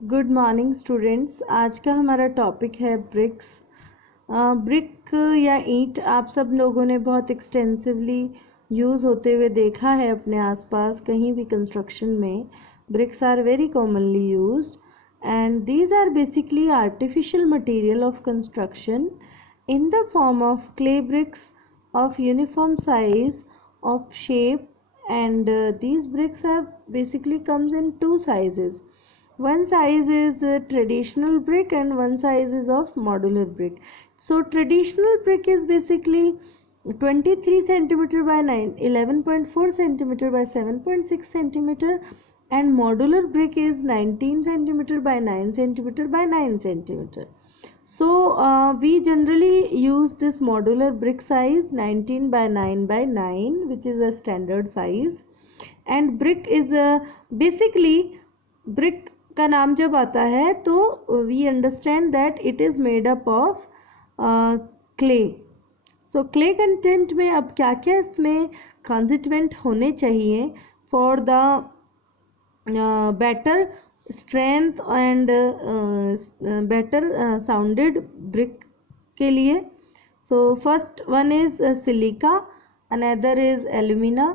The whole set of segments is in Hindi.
Good morning students. आज का हमारा टॉपिक है ब्रिक्स। ब्रिक या ईंट आप सब लोगों ने बहुत एक्सटेंसिवली यूज़ होते हुए देखा है अपने आसपास। कहीं भी कंस्ट्रक्शन में bricks are very commonly used, and these are basically artificial material of construction in the form of clay bricks of uniform size, of shape, and these bricks have basically comes in two sizes. One size is traditional brick and one size is of modular brick. So traditional brick is basically 23 centimeter by 11.4 centimeter by 7.6 centimeter, and modular brick is 19 centimeter by 9 centimeter by 9 centimeter. So we generally use this modular brick size 19 by 9 by 9, which is a standard size. And brick is basically brick का नाम जब आता है तो we understand that it is made up of clay. So clay content में अब क्या क्या इसमें कॉन्स्टिट्यूएंट होने चाहिए for the better strength and better sounded brick के लिए. So first one is silica, another is alumina,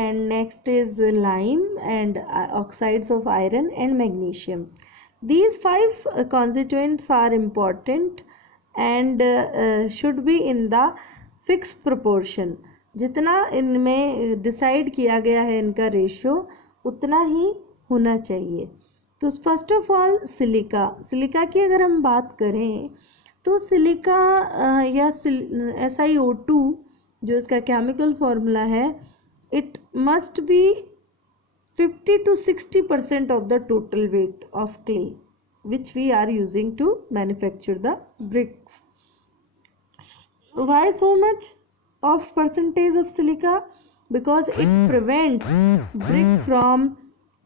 and next is lime and oxides of iron and magnesium. These five constituents are important and should be in the fixed proportion. जितना इनमें डिसाइड किया गया है इनका रेशियो उतना ही होना चाहिए. तो फर्स्ट ऑफ ऑल सिलिका की अगर हम बात करें तो सिलिका या SiO2 जो इसका केमिकल फॉर्मूला है, it must be 50 to 60% of the total weight of clay which we are using to manufacture the bricks. Why so much of percentage of silica? Because it prevents brick from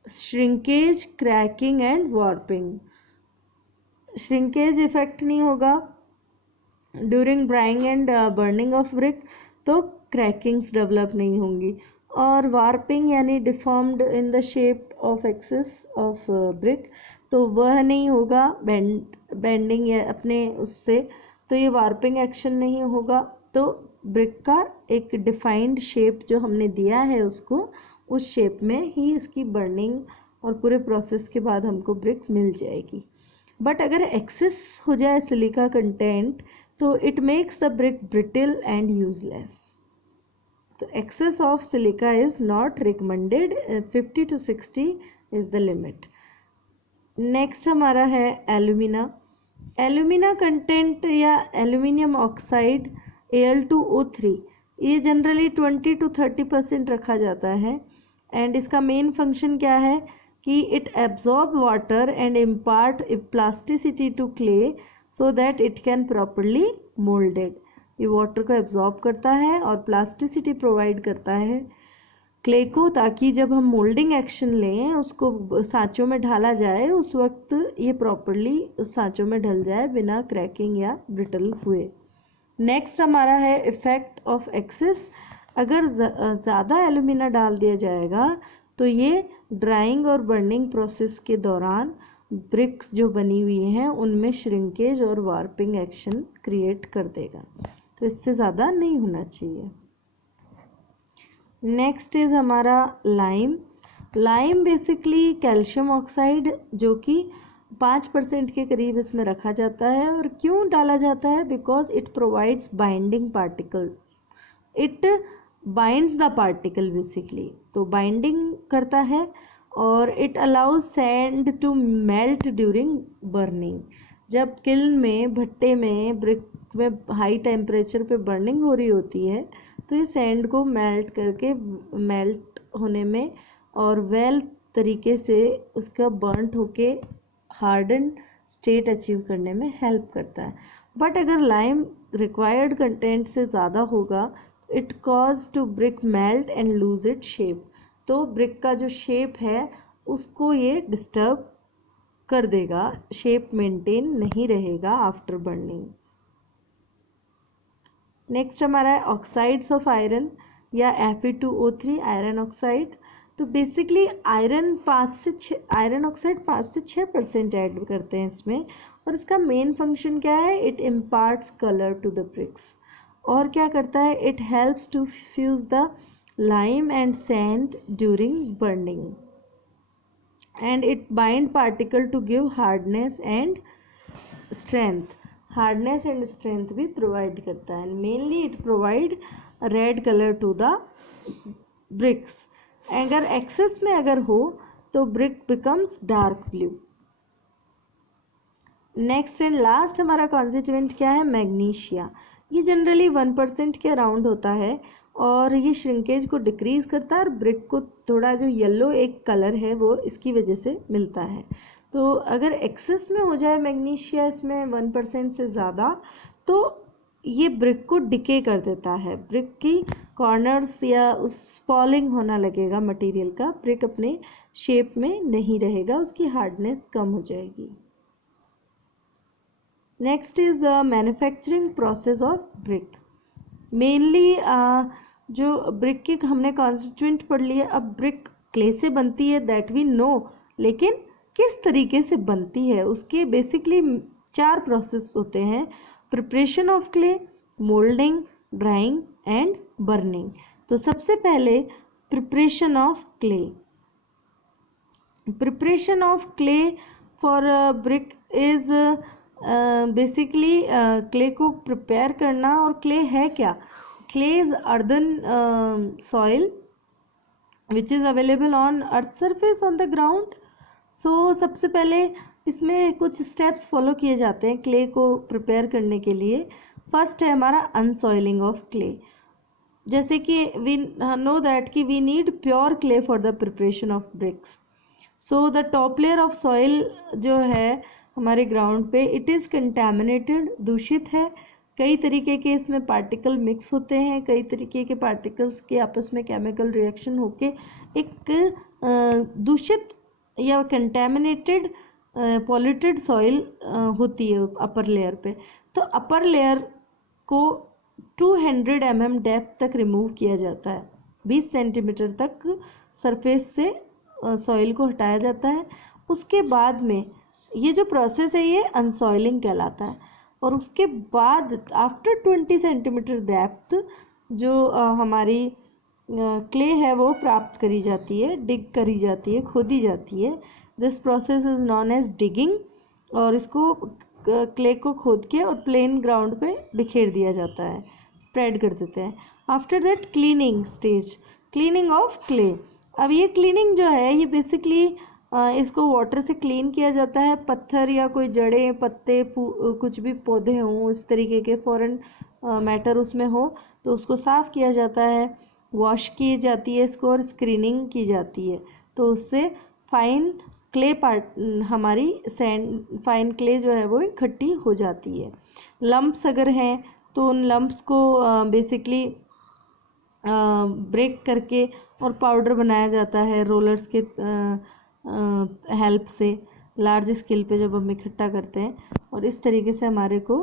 shrinkage, cracking and warping. Shrinkage effect नहीं होगा during drying and burning of brick, तो क्रैकिंग्स डेवलप नहीं होंगी. और वार्पिंग यानी deformed in the shape of axis of brick, तो वह नहीं होगा. बेंडिंग या अपने उससे तो ये वार्पिंग एक्शन नहीं होगा. तो ब्रिक का एक डिफाइंड शेप जो हमने दिया है उसको, उस शेप में ही इसकी बर्निंग और पूरे प्रोसेस के बाद हमको ब्रिक मिल जाएगी. बट अगर एक्सेस हो जाए सिलिका कंटेंट तो it makes the brick brittle and useless. तो excess of silica is not recommended. 50 to 60 is the limit. Next हमारा है एल्यूमिना कंटेंट या एल्यूमिनियम ऑक्साइड Al2O3. ये जनरली 20 to 30% रखा जाता है. एंड इसका मेन फंक्शन क्या है कि it absorb water and impart plasticity to clay so that it can properly moulded. ये वाटर को एब्जॉर्ब करता है और प्लास्टिसिटी प्रोवाइड करता है क्ले को, ताकि जब हम मोल्डिंग एक्शन लें उसको सांचों में ढाला जाए उस वक्त ये प्रॉपरली उस सांचों में ढल जाए बिना क्रैकिंग या ब्रिटल हुए. नेक्स्ट हमारा है इफेक्ट ऑफ एक्सेस. अगर ज़्यादा एल्यूमिना डाल दिया जाएगा तो ये ड्राइंग और बर्निंग प्रोसेस के दौरान ब्रिक्स जो बनी हुई हैं उनमें श्रिंकेज और वार्पिंग एक्शन क्रिएट कर देगा. तो इससे ज़्यादा नहीं होना चाहिए. नेक्स्ट इज़ हमारा लाइम बेसिकली कैल्शियम ऑक्साइड जो कि 5% के करीब इसमें रखा जाता है. और क्यों डाला जाता है? Because it provides binding particle. It binds the particle basically, तो बाइंडिंग करता है. और it allows sand to melt during burning. जब किल्न में भट्टे में ब्रिक में हाई टेम्परेचर पे बर्निंग हो रही होती है तो ये सैंड को मेल्ट होने में और वेल तरीके से उसका बर्नट होके हार्डन स्टेट अचीव करने में हेल्प करता है. बट अगर लाइम रिक्वायर्ड कंटेंट से ज़्यादा होगा it cause to brick melt and lose it shape. तो ब्रिक का जो शेप है उसको ये डिस्टर्ब कर देगा, शेप मेंटेन नहीं रहेगा आफ्टर बर्निंग. नेक्स्ट हमारा है ऑक्साइड्स ऑफ आयरन या Fe2O3 आयरन ऑक्साइड. तो बेसिकली आयरन ऑक्साइड 5 से 6% ऐड करते हैं इसमें, और इसका मेन फंक्शन क्या है, it imparts colour to the bricks. और क्या करता है, it helps to fuse the lime and sand during burning, and it bind particle to give hardness and strength भी प्रोवाइड करता है। Mainly it provide red colour to the bricks. अगर एक्सेस में अगर हो तो brick becomes dark blue. Next and last हमारा कॉन्स्टिट्यूएंट क्या है, मैग्नीशिया। ये जनरली 1% के अराउंड होता है और ये श्रिंकेज को डिक्रीज करता है और ब्रिक को थोड़ा जो येलो एक कलर है वो इसकी वजह से मिलता है। तो अगर एक्सेस में हो जाए मैग्नीशिया इसमें 1% से ज़्यादा, तो ये ब्रिक को डिके कर देता है, ब्रिक की कॉर्नर्स या उस फॉलिंग होना लगेगा मटेरियल का, ब्रिक अपने शेप में नहीं रहेगा, उसकी हार्डनेस कम हो जाएगी। Next is manufacturing process of brick. Mainly जो ब्रिक की हमने कॉन्स्टिट्यूएंट पढ़ लिया, अब ब्रिक क्ले से बनती है दैट वी नो, लेकिन किस तरीके से बनती है उसके बेसिकली 4 प्रोसेस होते हैं, preparation of clay, moulding, drawing and burning. तो सबसे पहले preparation of clay. Preparation of clay for brick is basically clay को प्रिपेयर करना। और क्ले है क्या, clay is earthen soil which is available on earth surface on the ground. So सबसे पहले इसमें कुछ स्टेप्स फॉलो किए जाते हैं क्ले को प्रिपेयर करने के लिए। फर्स्ट है हमारा अनसॉइलिंग ऑफ क्ले। जैसे कि वी नो दैट कि we need pure clay for the preparation of bricks. So the top layer of soil जो है हमारे ग्राउंड पे, इट इज़ कंटैमिनेटेड, दूषित है। कई तरीके के इसमें पार्टिकल मिक्स होते हैं, कई तरीके के पार्टिकल्स के आपस में केमिकल रिएक्शन होके एक दूषित या कंटैमिनेटेड पॉल्यूटेड सॉइल होती है अपर लेयर पे। तो अपर लेयर को 200 mm डेप्थ तक रिमूव किया जाता है, 20 सेंटीमीटर तक सरफेस से सॉइल को हटाया जाता है। उसके बाद में ये जो प्रोसेस है ये अनसॉइलिंग कहलाता है। और उसके बाद आफ्टर 20 सेंटीमीटर डेप्थ जो हमारी क्ले है वो प्राप्त करी जाती है, डिग करी जाती है, खोदी जाती है। This process is known as digging. और इसको क्ले को खोद के और प्लेन ग्राउंड पे बिखेर दिया जाता है, स्प्रेड कर देते हैं। After that cleaning stage, cleaning of clay. अब ये क्लीनिंग जो है ये बेसिकली इसको वाटर से क्लीन किया जाता है। पत्थर या कोई जड़ें, पत्ते, कुछ भी पौधे हों, इस तरीके के फॉरेन मैटर उसमें हो तो उसको साफ़ किया जाता है, वॉश की जाती है इसको और स्क्रीनिंग की जाती है। तो उससे फाइन क्ले हमारी फाइन क्ले जो है वो इकट्ठी हो जाती है। लम्प्स अगर हैं तो उन लम्प्स को बेसिकली ब्रेक करके और पाउडर बनाया जाता है रोलर्स के हेल्प से, लार्ज स्केल पे जब हम इकट्ठा करते हैं, और इस तरीके से हमारे को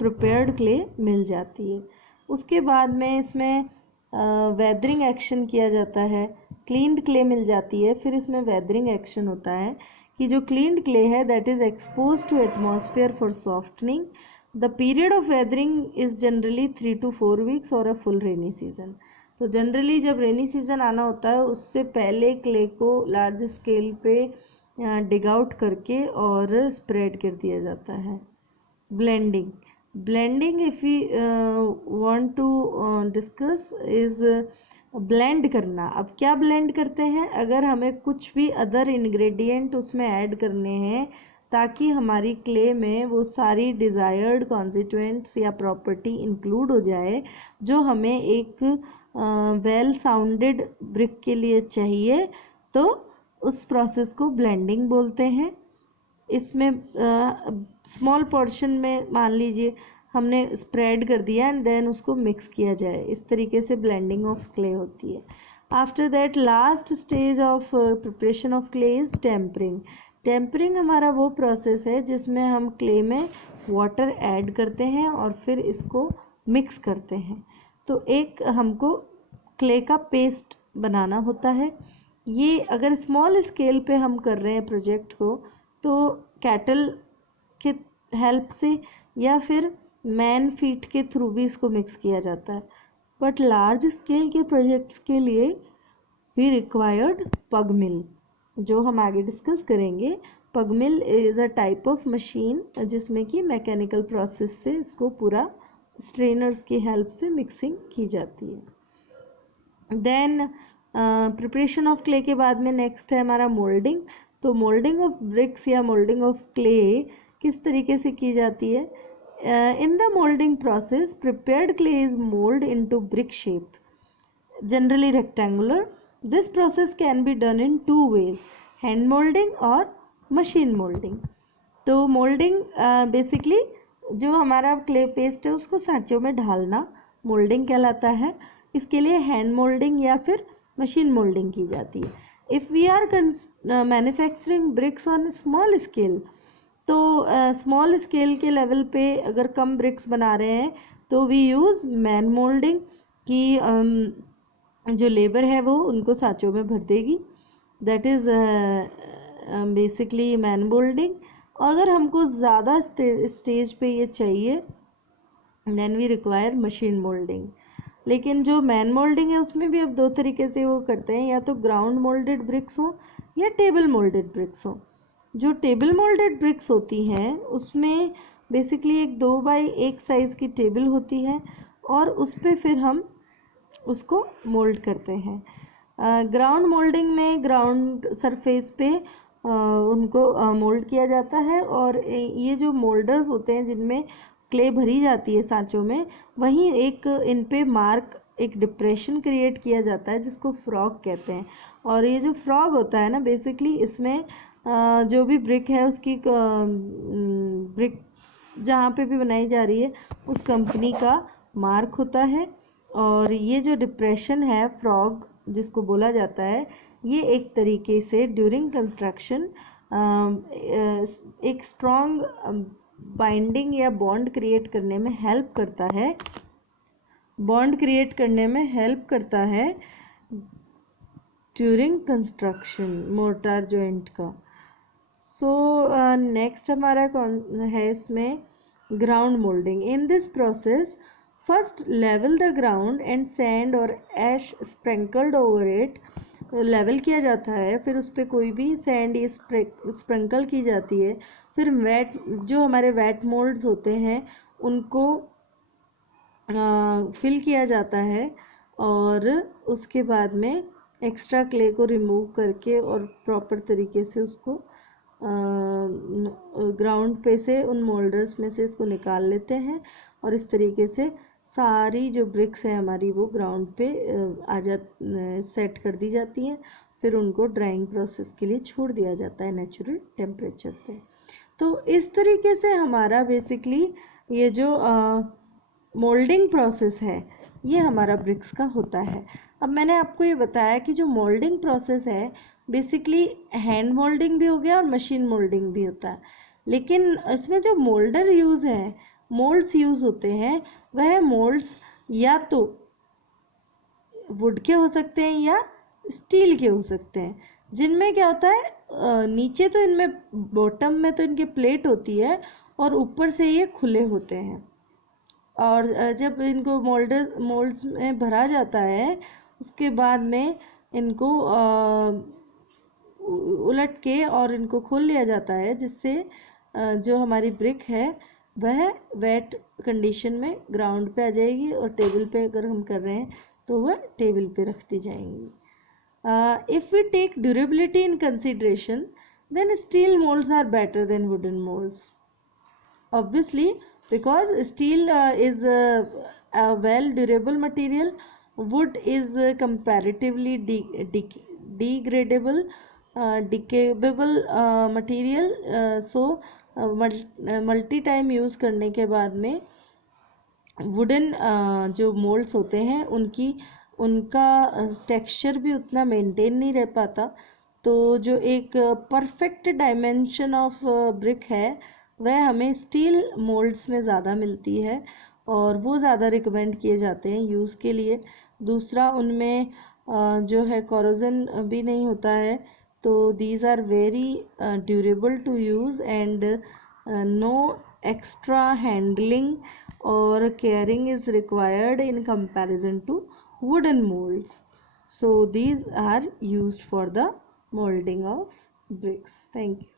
प्रिपेयर्ड क्ले मिल जाती है। उसके बाद में इसमें वेदरिंग एक्शन किया जाता है, क्लीन्ड क्ले मिल जाती है। फिर इसमें वेदरिंग एक्शन होता है कि जो क्लीन्ड क्ले है that is expose to atmosphere for softening. The period of weathering is generally 3 to 4 weeks और अ फुल रेनी सीजन। तो जनरली जब रेनी सीज़न आना होता है उससे पहले क्ले को लार्ज स्केल पे डिग आउट करके और स्प्रेड कर दिया जाता है। Blending, blending if we want to discuss is blend करना। अब क्या ब्लेंड करते हैं, अगर हमें कुछ भी अदर इंग्रेडिएंट उसमें ऐड करने हैं ताकि हमारी क्ले में वो सारी डिज़ायर्ड कॉन्स्टिट्यूएंट्स या प्रॉपर्टी इंक्लूड हो जाए जो हमें एक वेल साउंडेड ब्रिक के लिए चाहिए, तो उस प्रोसेस को ब्लेंडिंग बोलते हैं। इसमें स्मॉल पोर्शन में मान लीजिए हमने स्प्रेड कर दिया एंड देन उसको मिक्स किया जाए, इस तरीके से ब्लेंडिंग ऑफ क्ले होती है। After that last stage of preparation of clay is tempering. Tempering हमारा वो प्रोसेस है जिसमें हम क्ले में वाटर ऐड करते हैं और फिर इसको मिक्स करते हैं। तो एक हमको क्ले का पेस्ट बनाना होता है। ये अगर स्मॉल स्केल पे हम कर रहे हैं प्रोजेक्ट को तो कैटल के हेल्प से या फिर मैन फीट के थ्रू भी इसको मिक्स किया जाता है, बट लार्ज स्केल के प्रोजेक्ट्स के लिए भी रिक्वायर्ड पग मिल, जो हम आगे डिस्कस करेंगे। Pug mill is a type of machine जिसमें कि मैकेनिकल प्रोसेस से इसको पूरा स्ट्रेनर्स की हेल्प से मिक्सिंग की जाती है। देन प्रिपरेशन ऑफ क्ले के बाद में नेक्स्ट है हमारा मोल्डिंग। तो मोल्डिंग ऑफ ब्रिक्स या मोल्डिंग ऑफ क्ले किस तरीके से की जाती है? In the moulding process prepared clay is mould into brick shape, generally rectangular. This process can be done in two ways, hand molding और machine molding. तो molding बेसिकली जो हमारा क्ले पेस्ट है उसको सांचों में ढालना मोल्डिंग कहलाता है। इसके लिए हैंड मोल्डिंग या फिर मशीन मोल्डिंग की जाती है। If we are manufacturing bricks on small scale, तो स्मॉल स्केल के लेवल पे अगर कम ब्रिक्स बना रहे हैं तो वी यूज़ मैन मोल्डिंग की जो लेबर है वो उनको सांचों में भर देगी, that is basically man moulding. अगर हमको ज़्यादा स्टेज पे ये चाहिए then we require machine moulding. लेकिन जो मैन मोल्डिंग है उसमें भी अब दो तरीके से वो करते हैं, या तो ग्राउंड मोल्डेड ब्रिक्स हो या टेबल मोल्डेड ब्रिक्स हो। जो टेबल मोल्डेड ब्रिक्स होती हैं उसमें बेसिकली एक 2x1 साइज़ की टेबल होती है और उस पर फिर हम उसको मोल्ड करते हैं। ग्राउंड मोल्डिंग में ग्राउंड सरफेस पे उनको मोल्ड किया जाता है, और ये जो मोल्डर्स होते हैं जिनमें क्ले भरी जाती है सांचों में, वहीं एक इन पे मार्क एक डिप्रेशन क्रिएट किया जाता है जिसको फ्रॉग कहते हैं। और ये जो फ्रॉग होता है ना बेसिकली इसमें जो भी ब्रिक है उसकी ब्रिक जहाँ पे भी बनाई जा रही है उस कंपनी का मार्क होता है। और ये जो डिप्रेशन है फ्रॉग जिसको बोला जाता है, ये एक तरीके से ड्यूरिंग कंस्ट्रक्शन एक स्ट्रॉन्ग बाइंडिंग या बॉन्ड क्रिएट करने में हेल्प करता है, बॉन्ड क्रिएट करने में हेल्प करता है ड्यूरिंग कंस्ट्रक्शन मोर्टार जॉइंट का। सो नेक्स्ट हमारा कौन है इसमें ground moulding. In this process first level the ground and sand और ऐश स्प्रिंकल्ड ओवर इट, लेवल किया जाता है, फिर उस पर कोई भी सैंड ये स्प्रिंकल की जाती है। फिर वेट जो हमारे वेट मोल्ड्स होते हैं उनको फिल किया जाता है, और उसके बाद में एक्स्ट्रा क्ले को रिमूव करके और प्रॉपर तरीके से उसको ग्राउंड पे से उन मोल्डर्स में से इसको निकाल लेते हैं, और इस तरीके से सारी जो ब्रिक्स है हमारी वो ग्राउंड पे सेट कर दी जाती हैं। फिर उनको ड्राइंग प्रोसेस के लिए छोड़ दिया जाता है नेचुरल टेम्परेचर पे। तो इस तरीके से हमारा बेसिकली ये जो मोल्डिंग प्रोसेस है ये हमारा ब्रिक्स का होता है। अब मैंने आपको ये बताया कि जो मोल्डिंग प्रोसेस है बेसिकली हैंड मोल्डिंग भी हो गया और मशीन मोल्डिंग भी होता है, लेकिन इसमें जो मोल्डर यूज़ है, मोल्ड्स यूज़ होते हैं, वह मोल्ड्स या तो वुड के हो सकते हैं या स्टील के हो सकते हैं, जिनमें क्या होता है नीचे तो इनमें बॉटम में तो इनकी प्लेट होती है और ऊपर से ये खुले होते हैं। और जब इनको मोल्ड्स में भरा जाता है उसके बाद में इनको उलट के और इनको खोल लिया जाता है, जिससे जो हमारी ब्रिक है वह वेट कंडीशन में ग्राउंड पे आ जाएगी, और टेबल पे अगर हम कर रहे हैं तो वह टेबल पे रख दी जाएंगी। If we take durability in consideration then steel moulds are better than wooden moulds, obviously because steel is a well durable material, wood is comparatively degradable decayable material, so multi time use करने के बाद में वुडन जो मोल्ड्स होते हैं उनका टेक्सचर भी उतना मेंटेन नहीं रह पाता। तो जो एक परफेक्ट डायमेंशन ऑफ ब्रिक है वह हमें स्टील मोल्ड्स में ज़्यादा मिलती है, और वो ज़्यादा रिकमेंड किए जाते हैं यूज़ के लिए। दूसरा उनमें जो है corrosion भी नहीं होता है. तो these are very durable to use and no extra handling or caring is required in comparison to wooden molds. So these are used for the molding of bricks. Thank you.